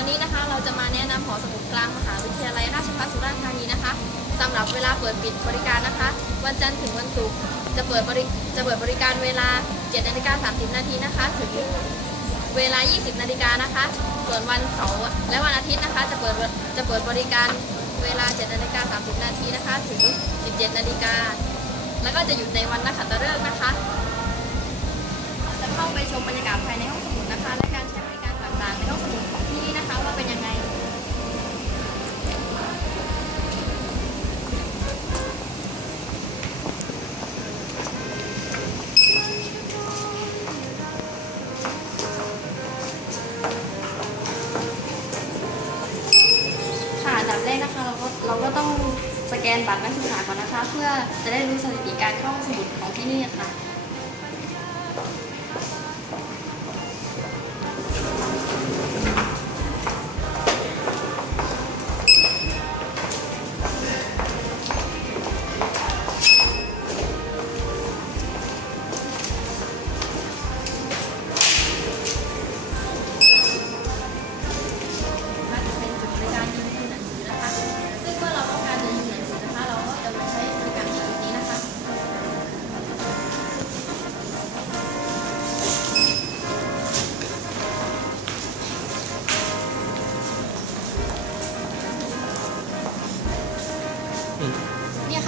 วันนี้นะคะเราจะมาแนะนำหอสมุดกลางมหาวิทยาลัยราชภัฏสุราษฎร์ธานีนะคะสำหรับเวลาเปิดปิดบริการนะคะ วันจันทร์ถึงวันศุกร์จะเปิดบริจะเปิดบริการเวลา7นาฬิกา30 นาทีนะคะ ถึงเวลา 20 นาฬิกานะคะ ส่วนวันเสาร์และวันอาทิตย์นะคะ จะเปิดจะเปิดบริการเวลา7นาฬิกา30 นาทีนะคะ ถึง 17 นาฬิกาแล้วก็จะหยุดในวันนักขัตฤกษ์นะคะ จะเข้าไปชมบรรยากาศภายในห้อง ต่างๆในห้องสมุดของที่นี่นะคะว่าเป็นยังไง ค่ะอันดับแรกนะคะเราก็เราก็ต้องสแกนบัตรนักศึกษาก่อนนะคะ เพื่อจะได้รู้สถิติการเข้าห้องสมุดของที่นี่ค่ะนะคะ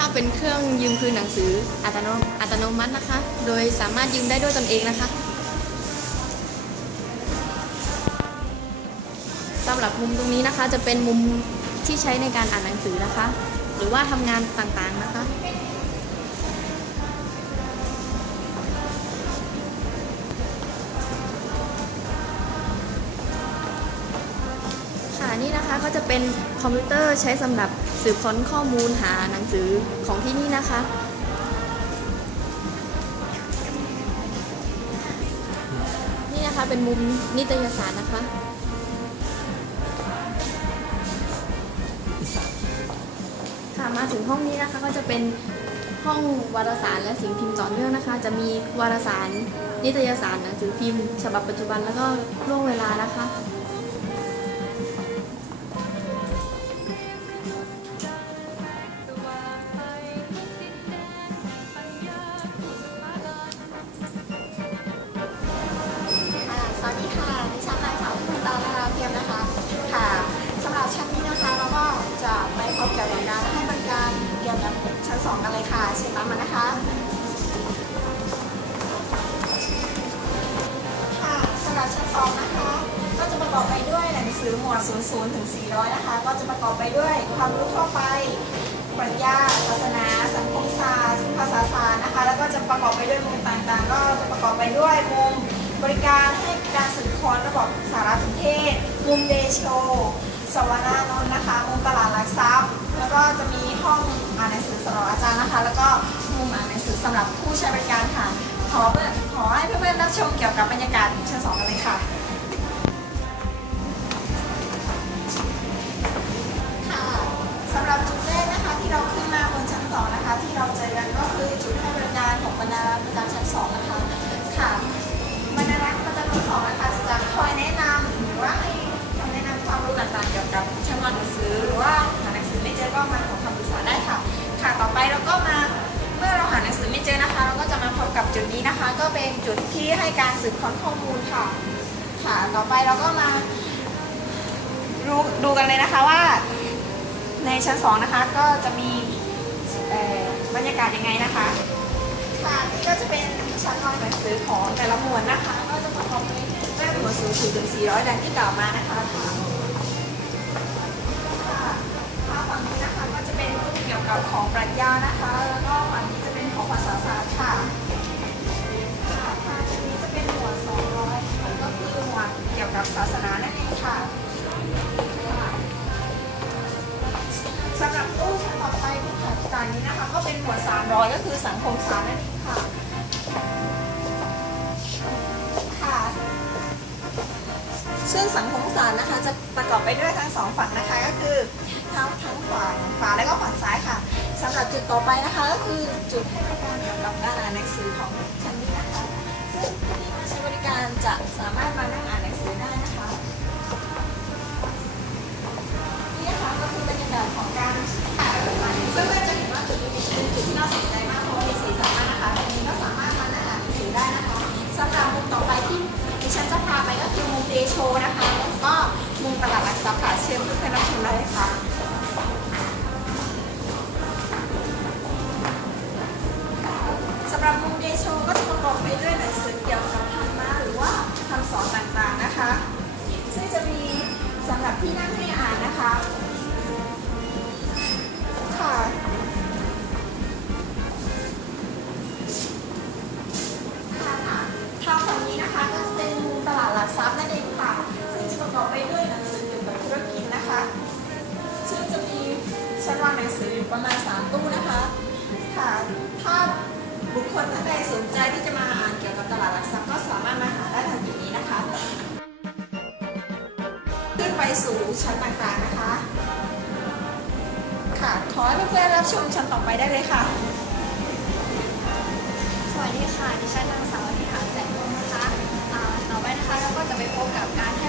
เนี่ยค่ะเป็นเครื่องยืมคืนหนังสืออัตโนอัตโนมัตินะคะ โดยสามารถยืมได้ด้วยตนเองนะคะสำหรับมุมตรงนี้นะคะ จะเป็นมุมที่ใช้ในการอ่านหนังสือนะคะ หรือว่าทำงานต่างๆนะคะค่ะนี่นะคะก็จะเป็นคอมพิวเตอร์ใช้สำหรับ สืบค้นข้อมูลหาหนังสือของที่นี่นะคะ นี่นะคะเป็นมุมนิตยสารนะคะ ค่ะมาถึงห้องนี้นะคะก็จะเป็นห้องวารสารและสิ่งพิมพ์ต่อเนื่องนะคะ จะมีวารสารนิตยสารหนังสือพิมพ์ ฉบับปัจจุบันแล้วก็ล่วงเวลานะคะค่ะ เลยค่ะเชิญตามมานะคะ ค่ะสำหรับชั้นสองนะคะ ก็จะประกอบไปด้วยหนังสือหมวด 00 ถึง 400 นะคะ ก็จะประกอบไปด้วยความรู้ทั่วไปปรัชญาศาสนา สังคมศาสตร์ภาษาศาสตร์นะคะ แล้วก็จะประกอบไปด้วยมุมต่างๆ ก็จะประกอบไปด้วยมุมบริการให้การสื่อคอนระบบสารสนเทศ มุมเดโชสวรานนท์นะคะ มุมตลาดหลักทรัพย์ ก็จะมีห้องอ่านหนังสือสำหรับอาจารย์นะคะ แล้วก็มุมอ่านหนังสือสำหรับผู้ใช้บริการค่ะ ขอเพื่อนขอให้เพื่อนๆรับชมเกี่ยวกับบรรยากาศชั้นสองกันเลยค่ะค่ะ จุดนี้นะคะ ก็เป็นจุดที่ให้การสืบค้นข้อมูลค่ะ ค่ะ ต่อไปเราก็มาดูดูกันเลยนะคะว่า ในชั้นสองนะคะก็จะมีบรรยากาศยังไงนะคะค่ะนี่ก็จะเป็นชั้นวางหนังสือของแต่ละหมวดนะคะ ก็จะประกอบไปด้วยหมวดสูงสุดถึง400ดังที่กล่าวมานะคะค่ะค่ะฝั่งนี้นะคะก็จะเป็นเกี่ยวกับของปรัชญานะคะ แล้วก็ฝั่งนี้จะเป็นของภาษาศาสตร์ค่ะ กี่ยวกับศาสนานั่นเองค่ะสำหรับตู้ชั้นต่อไปที่ถัดจานี้นะคะ ก็เป็นหมวด300 ก็คือสังคมศาสตร์นั่นเองค่ะค่ะ ซึ่งสังคมศาสตร์นะคะ จะประกอบไปด้วยทั้งสองฝั่งนะคะก็คือทั้งทั้งฝั่งขวาและก็ฝั่งซ้ายค่ะสำหรับจุดต่อไปนะคะ ก็คือจุดให้บริการเกี่ยวกับการอ่านหนังสือของชั้นนี้นะคะซึ่งะสามารถมานั่งอ่านหนังสือได้นะคะ นี่นะคะก็คือบรรยากาศของการถ่ายรูปมาเพื่อจะเห็นว่าจุดนี้เป็นจุดที่น่าสนใจมากเพราะว่มีสีสันมากนะคะตรงนี้ก็สามารถมานั่งอ่านหนังสือได้นะคะสำหรับมุมต่อไปที่ดิฉันจะพาไปก็คือมุมเดโชนะคะแล้วก็มุมตลาดหลักทรัพย์ค่ะเชิญเพื่อนๆรับชมได้เลยค่ะ สู่ชั้นต่างๆนะคะ ค่ะ ขอให้เพื่อนๆรับชมชั้นต่อไปได้เลยค่ะ สวัสดีค่ะ ดิฉันนางสาวนิหารแสงวงศ์นะคะอาต่อไปนะคะเราก็จะไปพบกับการให้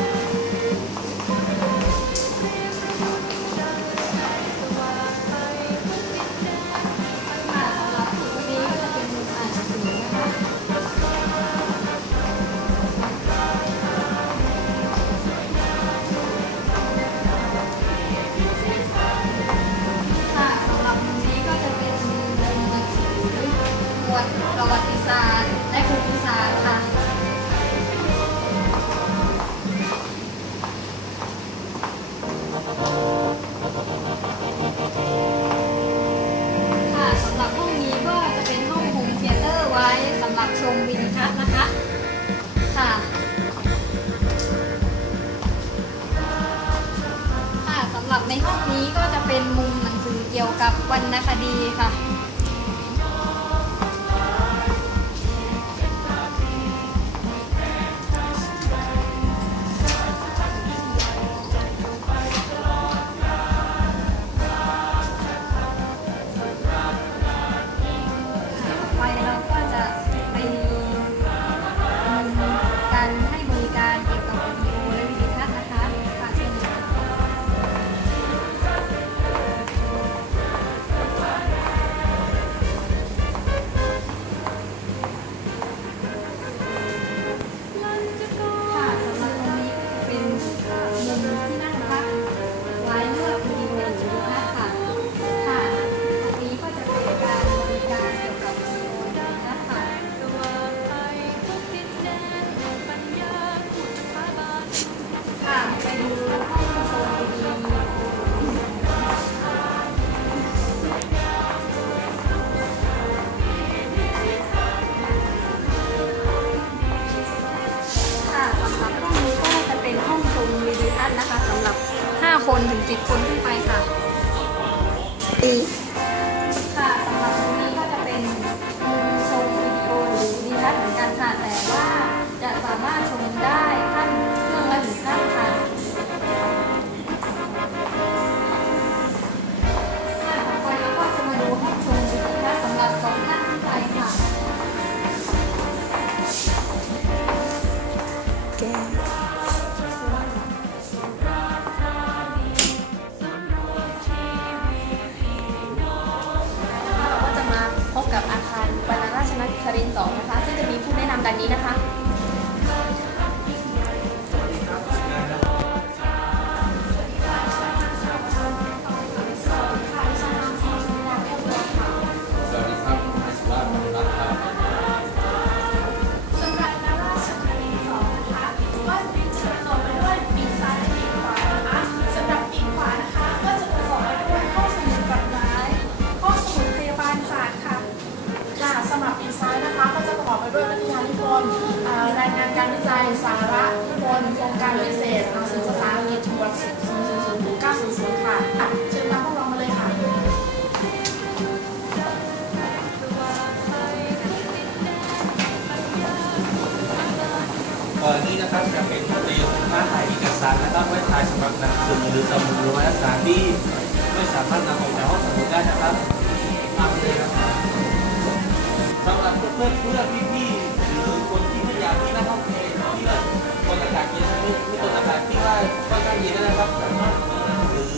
พื่อนเพื่อนพี่พี่คือคนที่ไม่อยากที่นั่งห้องเพลที่แบบคนอากาศเย็นคือคือคนอากาศที่ว่าค่อนข้างเย็นนะครับสามารถหนังสือ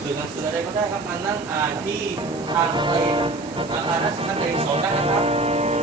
หรือหนังสืออะไรก็ได้ครับมานั่งอ่านที่ทางรถไฟรถไฟนั่งนั่งเลยสองได้นะครับ